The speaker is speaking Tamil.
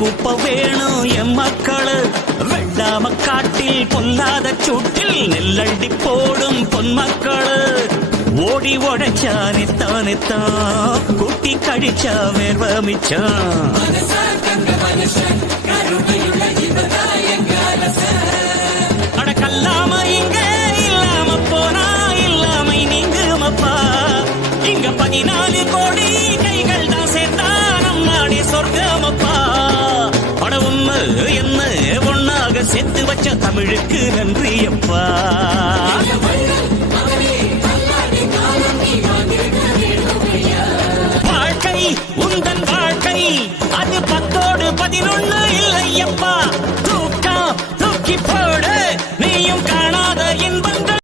கூப்ப வேணும் எம் மக்களு வெள்ளாம காட்டில் பொல்லாத சூட்டில் நெல்லண்டி போடும் பொன்மக்களு ஓடி உழைச்சா நித்தானித்தான் கூட்டி கழிச்சா வேர்வமிச்சான் அடக்கல்லாம இங்க இல்லாம போனா இல்லாமை நீங்குமப்பா இங்க 14 கோடி கைகள் தான் சேர்ந்தா நம் நாடி சொர்க்கமப்பா அட உண்மை என்ன ஒன்னாக சேர்த்து வச்ச தமிழுக்கு நன்றி அப்பா